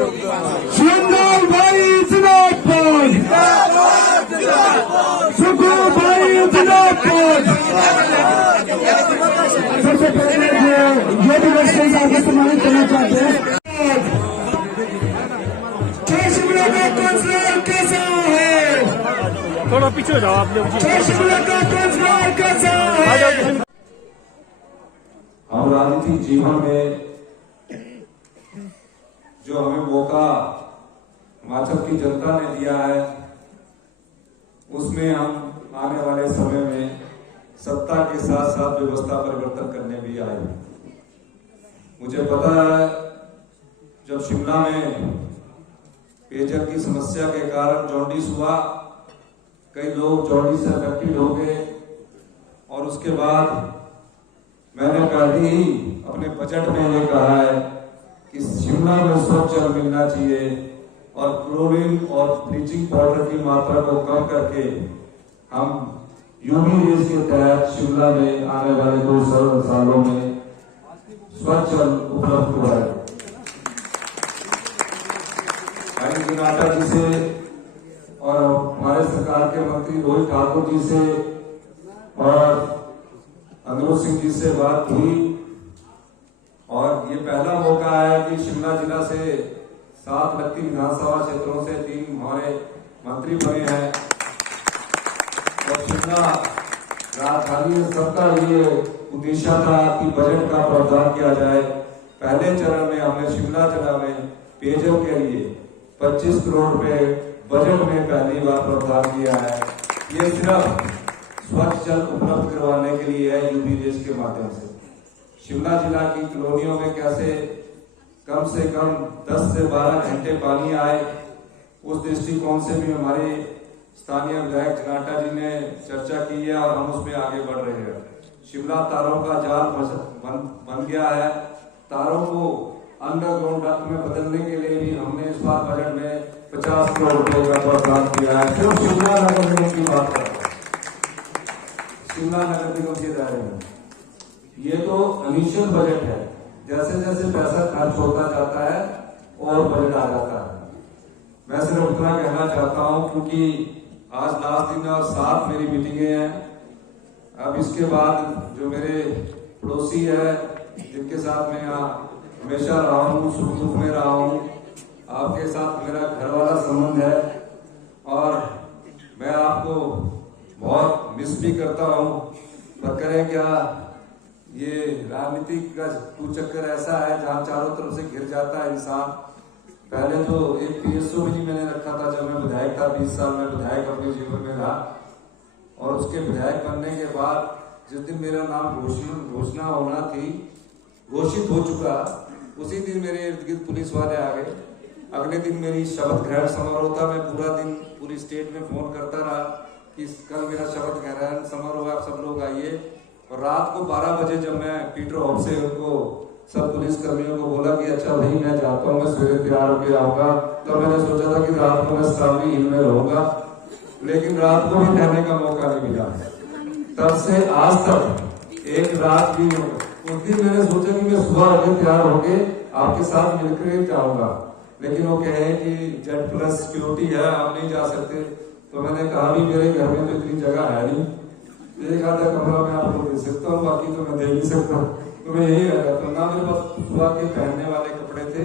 श्यामलाल भाई जिंदाबाद, सुखू भाई जिंदाबाद। सबसे पहले जो भी वर्षों से आगे सम्मानित करना चाहते हैं, शिमला का काउंसलर कैसा है? थोड़ा पीछे जाओ आप लोग। शिमला का काउंसलर कैसा है? हम राजनीतिक जीवन में जो हमें मौका हिमाचल की जनता ने दिया है, उसमें हम आने वाले समय में सत्ता के साथ साथ व्यवस्था परिवर्तन करने भी आए। मुझे पता है जब शिमला में पेयजल की समस्या के कारण जॉन्डिस हुआ, कई लोग जॉन्डिस से अफेक्टेड हो गए, और उसके बाद मैंने पहले ही अपने बजट में ये कहा है कि शिमला में स्वच्छ जल मिलना चाहिए और क्लोरीन और ब्लीचिंग पाउडर की मात्रा को कम करके हम यूवी रेस के तहत शिमला में आने वाले 2 सालों में स्वच्छ जल उपलब्ध कराए। नाटा जी से और हमारे सरकार के मंत्री रोहित ठाकुर जी से और अनुरोध सिंह जी से बात हुई, और ये पहला मौका है कि शिमला जिला से 7 लगती विधानसभा क्षेत्रों से 3 हमारे मंत्री बने हैं, और शिमला राजधानी सबका ये उद्देश्य था कि बजट का प्रावधान किया जाए। पहले चरण में हमने शिमला जिला में पेयजल के लिए 25 करोड़ रुपए बजट में पहली बार प्रावधान किया है। ये सिर्फ स्वच्छ जल उपलब्ध करवाने के लिए है यूपी रेस के माध्यम से। शिमला जिला की कॉलोनियों में कैसे कम से कम 10 से 12 घंटे पानी आए, उस दृष्टिकोण से भी हमारे स्थानीय विधायक जनाटा जी ने चर्चा की है और हम उसमें आगे बढ़ रहे हैं। शिमला तारों का जाल बन गया है। तारों को अंडरग्राउंड डक्ट में बदलने के लिए भी हमने इस बार बजट में 50 करोड़ रुपए का प्रावधान किया है। सिर्फ शिमला नगर निगम की बात करते हैं, शिमला नगर निगम के दायरे में। ये तो इनिशियल बजट है, जैसे जैसे पैसा खर्च होता जाता है और बजट आ जाता है। मैं सिर्फ उतना कहना चाहता हूं क्योंकि आज लास्ट दिन और 7 मेरी मीटिंगें हैं। अब इसके बाद जो मेरे पड़ोसी है जिनके साथ मैं यहाँ हमेशा रहा हूँ, सुख दुख में रहा हूँ, आपके साथ मेरा घर वाला संबंध है, और मैं आपको बहुत मिस भी करता हूँ। पर करें क्या, ये राजनीतिक का चक्कर ऐसा है जहाँ चारों तरफ से घिर जाता है इंसान। पहले तो एक PSO भी नहीं मैंने रखा था जब मैं विधायक था। 20 साल में विधायक अपने जीवन में रहा, और उसके विधायक बनने के बाद जिस दिन मेरा नाम घोषणा होना थी, घोषित हो चुका, उसी दिन मेरे इर्द गिर्द पुलिस वाले आ गए। अगले दिन मेरी शपथ ग्रहण समारोह था। मैं पूरा दिन पूरी स्टेट में फोन करता रहा कि कल मेरा शपथ ग्रहण समारोह है, आप सब लोग आइए। और रात को 12 बजे जब मैं पीटर हॉफ से उनको सब पुलिस कर्मियों को बोला कि अच्छा भाई मैं जाता हूँ, मैं सवेरे तैयार होकर आऊंगा, तो मैंने सोचा था कि रात को मैं सावली हिल में रहूंगा, लेकिन रात को भी रहने का मौका नहीं मिला। तब से आज तक एक रात भी, उस दिन मैंने सोचा कि मैं सुबह होकर तैयार होके आपके साथ मिलकर जाऊंगा, लेकिन वो कहे कि Z+ सिक्योरिटी है, आप नहीं जा सकते। तो मैंने कहा भी मेरे घर में तो इतनी जगह है नहीं, एक आधा कमरा मैं आपको दे सकता हूँ, बाकी तो मैं दे नहीं सकता। तो मैं यही रह जाता हूँ ना, मेरे पास सुबह के पहनने वाले कपड़े थे।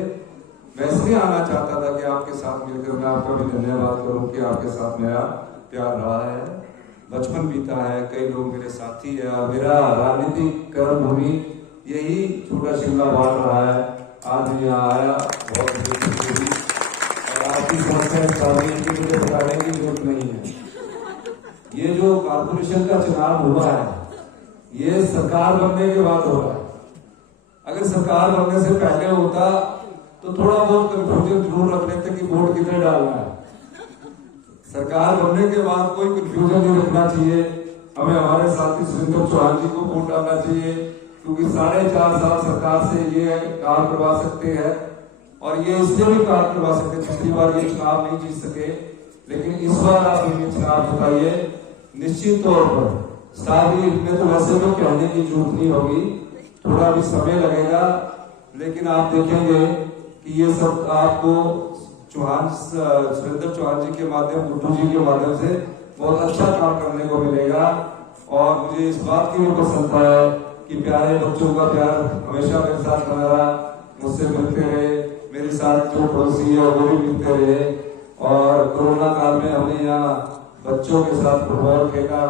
मैं इसलिए आना चाहता था कि आपके साथ मिलकर मैं आपका भी धन्यवाद करूँ कि आपके साथ मेरा प्यार रहा है, बचपन बीता है, कई लोग मेरे साथी है, और मेरा राजनीतिक कर्म भूमि यही छोटा शिमला बांट रहा है। आज यहाँ आया, बहुत खुशी हुई, और आपकी समस्या मुझे बताने की जरूरत नहीं है। ये जो कॉर्पोरेशन का चुनाव हुआ है, ये सरकार बनने के बाद हो रहा है। अगर सरकार बनने से पहले होता तो थोड़ा बहुत कंफ्यूजन जरूर रख लेते कि वोट कितने डालना है। सरकार बनने के बाद कोई कंफ्यूजन नहीं रखना चाहिए। हमें हमारे साथी सुरेंद्र चौहान जी को वोट डालना चाहिए, क्योंकि 4.5 साल सरकार से ये काम करवा सकते हैं, और ये इसलिए भी काम करवा सकते। पिछली बार ये चुनाव नहीं जीत सके, लेकिन इस बार आप ये चुनाव जिताइए निश्चित तौर पर। शादी में तो वैसे तो कहने की जरूरत नहीं होगी, थोड़ा भी समय लगेगा, लेकिन आप देखेंगे कि ये सब आपको सुरेंद्र चौहान जी के माध्यम, गुड्डू जी के माध्यम से बहुत अच्छा काम करने को मिलेगा। और मुझे इस बात की भी प्रसन्नता है कि प्यारे बच्चों का प्यार हमेशा मेरे साथ बना रहा, मुझसे मिलते रहे, मेरे साथ जो पड़ोसी है वो भी मिलते रहे। और कोरोना काल में हमने यहाँ बच्चों के साथ फुटबॉल खेला,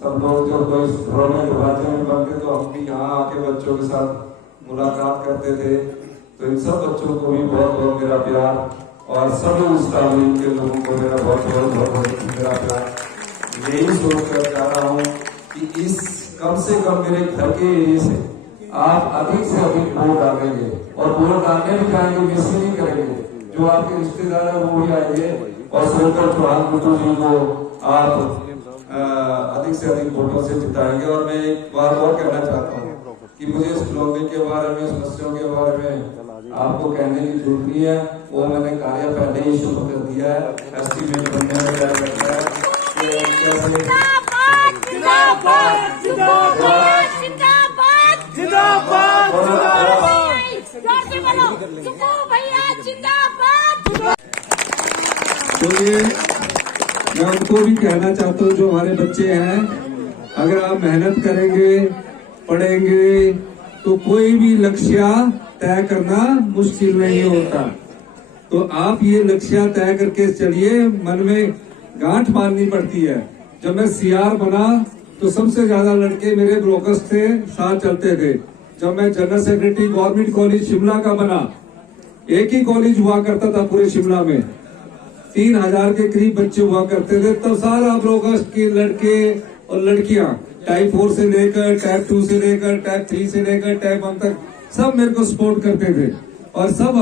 सब लोग जो कोई घरों में दरवाजे में बनते तो हम भी यहाँ आके बच्चों के साथ मुलाकात करते थे। तो इन सब बच्चों को भी बहुत बहुत मेरा प्यार, और सब उस तालीम के लोगों को मेरा बहुत मेरा प्यार। यही सोच कर जा रहा हूँ कि इस कम से कम मेरे घर के एरिए से आप अधिक से अधिक वोट डालेंगे, और वोट डालने भी जाएंगे, मिस नहीं करेंगे। जो आपके रिश्तेदार है वो भी आएंगे, और सुरेंद्र चौहान गुड्डू जी को आप अधिक से अधिक वोटों से जिताएंगे। और मैं एक बात और कहना चाहता हूँ कि मुझे इस कॉलोनी के बारे में, समस्याओं के बारे में आपको कहने की जरूरत नहीं है, वो मैंने कार्य पहले ही शुरू कर दिया है। एस्टीमेट बनने में क्या लगता है, तो ये मैं उनको भी कहना चाहता हूँ, जो हमारे बच्चे हैं, अगर आप मेहनत करेंगे, पढ़ेंगे, तो कोई भी लक्ष्य तय करना मुश्किल नहीं होता। तो आप ये लक्ष्य तय करके चलिए, मन में गांठ मारनी पड़ती है। जब मैं सीआर बना तो सबसे ज्यादा लड़के मेरे ब्लॉकर्स से साथ चलते थे। जब मैं general secretary government college Shimla का बना, एक ही कॉलेज हुआ करता था पूरे शिमला में, 3000 के करीब बच्चे हुआ करते थे। तब सारा ब्लॉकर्स के लड़के और लड़कियां टाइप 4 से लेकर टाइप 2 से लेकर टाइप 3 से लेकर टाइप 1 तक सब मेरे को सपोर्ट करते थे, और सब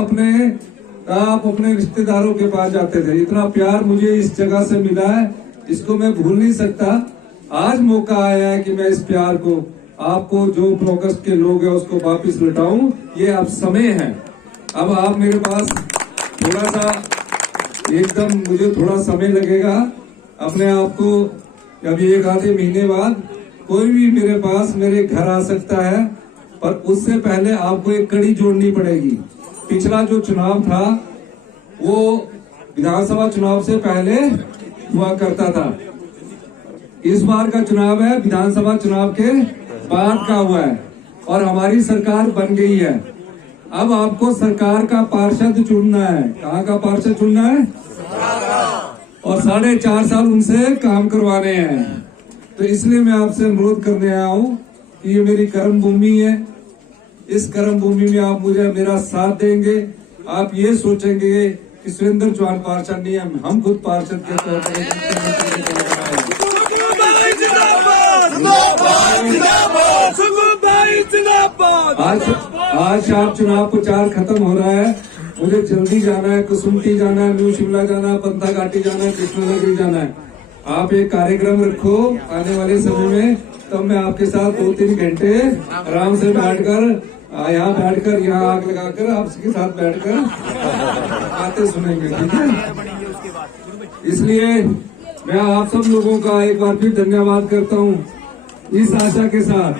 अपने रिश्तेदारों के पास जाते थे। इतना प्यार मुझे इस जगह से मिला है, इसको मैं भूल नहीं सकता। आज मौका आया है कि मैं इस प्यार को आपको, जो ब्लॉकर्स के लोग हैं, उसको वापिस लौटाऊं। ये अब समय है, अब आप मेरे पास थोड़ा सा, एकदम मुझे थोड़ा समय लगेगा अपने आप को, अभी 1 आधे महीने बाद कोई भी मेरे पास मेरे घर आ सकता है, पर उससे पहले आपको एक कड़ी जोड़नी पड़ेगी। पिछला जो चुनाव था वो विधानसभा चुनाव से पहले हुआ करता था, इस बार का चुनाव है विधानसभा चुनाव के बाद का हुआ है, और हमारी सरकार बन गई है। अब आपको सरकार का पार्षद चुनना है। कहाँ का पार्षद चुनना है? और 4.5 साल उनसे काम करवाने हैं। तो इसलिए मैं आपसे अनुरोध करने आया हूँ कि ये मेरी कर्म भूमि है, इस कर्म भूमि में आप मुझे मेरा साथ देंगे। आप ये सोचेंगे कि सुरेंद्र चौहान पार्षद नहीं है, हम खुद पार्षद के तौर पर। आज आप चुनाव प्रचार खत्म हो रहा है, मुझे जल्दी जाना है, कुसुमटी जाना है, न्यू शिमला जाना है, पंथा घाटी जाना है, कृष्णनगरी जाना है। आप एक कार्यक्रम रखो आने वाले समय में, तब मैं आपके साथ 2-3 घंटे आराम से बैठकर यहाँ आग लगाकर आपके साथ बैठकर बातें सुनेंगे, ठीक है? इसलिए मैं आप सब लोगों का एक बार फिर धन्यवाद करता हूँ, इस आशा के साथ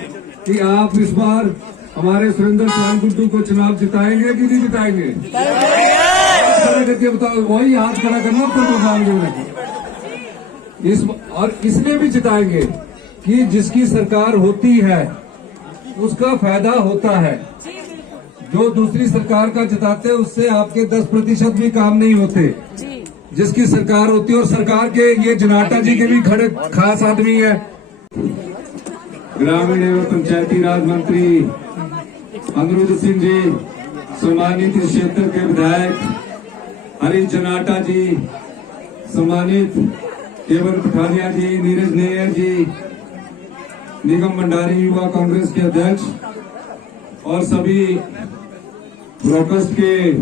कि आप इस बार हमारे सुरेंद्र चौहान गुड्डू को चुनाव जिताएंगे कि नहीं जिताएंगे? करके बताओ, वही हाथ खड़ा करना और इसलिए भी जिताएंगे कि जिसकी सरकार होती है उसका फायदा होता है। जो दूसरी सरकार का जिताते हैं उससे आपके 10% भी काम नहीं होते। जिसकी सरकार होती है, और सरकार के ये जनाटा जी के भी खड़े खास आदमी है, ग्रामीण एवं पंचायती राज मंत्री अनिरुद्ध सिंह जी, सम्मानित इस क्षेत्र के विधायक हरीश जनाटा जी, सम्मानित केवल पठानिया जी, नीरज नेयर जी, निगम भंडारी युवा कांग्रेस के अध्यक्ष, और सभी ब्लॉकर्स के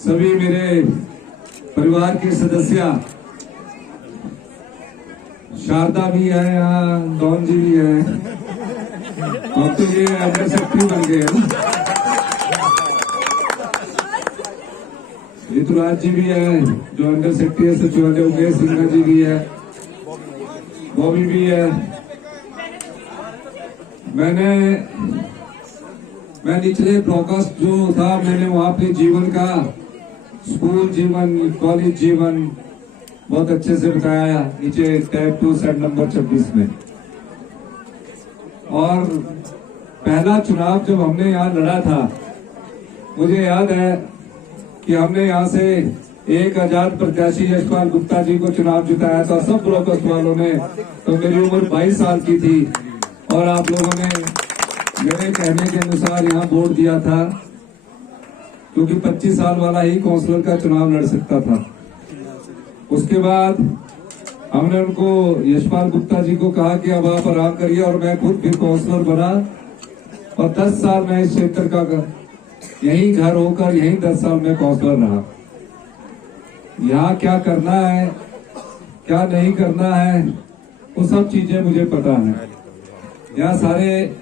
सभी मेरे परिवार के सदस्य, शारदा भी है यहाँ, डॉन जी भी है, अब तो ये अंडर सेक्रेटरी बन गए हैं, ऋतुराज जी भी है जो अंडर सेक्रेटरी सचिवालय हो गए, सिन्हा जी भी है, बॉबी भी है। मैंने मैं निचले ब्लॉकस्ट जो था, मैंने वहाँ अपने जीवन का, स्कूल जीवन, कॉलेज जीवन बहुत अच्छे से बताया नीचे टैब 2 सेट नंबर 26 में। और पहला चुनाव जब हमने यहाँ लड़ा था, मुझे याद है कि हमने यहाँ से एक आजाद प्रत्याशी यशपाल गुप्ता जी को चुनाव जिताया था सब ब्लॉकस्ट वालों ने। तो मेरी उम्र 22 साल की थी और आप लोगों ने मेरे कहने के अनुसार यहाँ वोट दिया था, क्योंकि 25 साल वाला ही काउंसलर का चुनाव लड़ सकता था। उसके बाद हमने उनको, यशपाल गुप्ता जी को कहा कि अब आप आराम करिए, और मैं खुद फिर काउंसलर बना और 10 साल मैं इस क्षेत्र का यही घर होकर यही 10 साल में काउंसलर रहा। यहाँ क्या करना है क्या नहीं करना है वो सब चीजें मुझे पता है। यहाँ सारे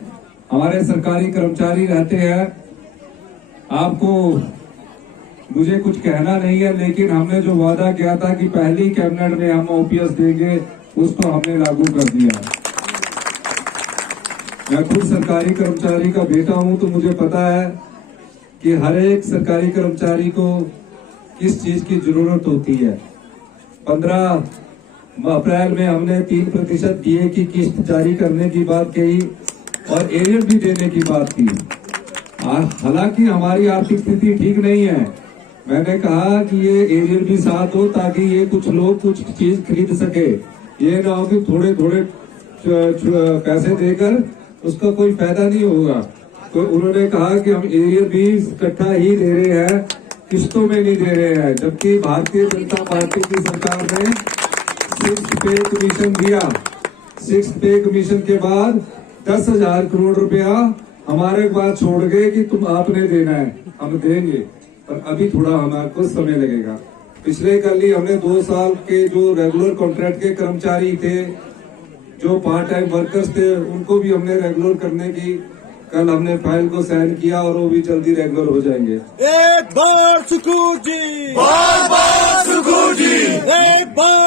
हमारे सरकारी कर्मचारी रहते हैं, आपको मुझे कुछ कहना नहीं है, लेकिन हमने जो वादा किया था कि पहली कैबिनेट में हम ओपीएस देंगे, उसको हमने लागू कर दिया। मैं खुद सरकारी कर्मचारी का बेटा हूं, तो मुझे पता है कि हर एक सरकारी कर्मचारी को किस चीज की जरूरत होती है। 15 अप्रैल में हमने 3% डीए की किस्त जारी करने की बात कही और एरियर भी देने की बात की। हालांकि हमारी आर्थिक स्थिति ठीक नहीं है, मैंने कहा कि ये एरियर भी साथ हो ताकि ये कुछ लोग कुछ चीज खरीद सके। ये ना हो कि थोड़े थोड़े पैसे देकर उसका कोई फायदा नहीं होगा। तो उन्होंने कहा कि हम एरियर भी इकट्ठा ही दे रहे हैं, किस्तों में नहीं दे रहे हैं। जबकि भारतीय जनता पार्टी की सरकार ने 6th पे कमीशन दिया। 6th पे कमीशन के बाद 10,000 करोड़ रुपया हमारे पास छोड़ गए कि तुम आपने देना है, हम देंगे, पर अभी थोड़ा हमारे को समय लगेगा। पिछले कल ही हमने 2 साल के जो रेगुलर कॉन्ट्रैक्ट के कर्मचारी थे, जो पार्ट टाइम वर्कर्स थे, उनको भी हमने रेगुलर करने की कल हमने फाइल को साइन किया और वो भी जल्दी रेगुलर हो जाएंगे। एक बार सुखू जी, बार बार सुखू जी, एक बार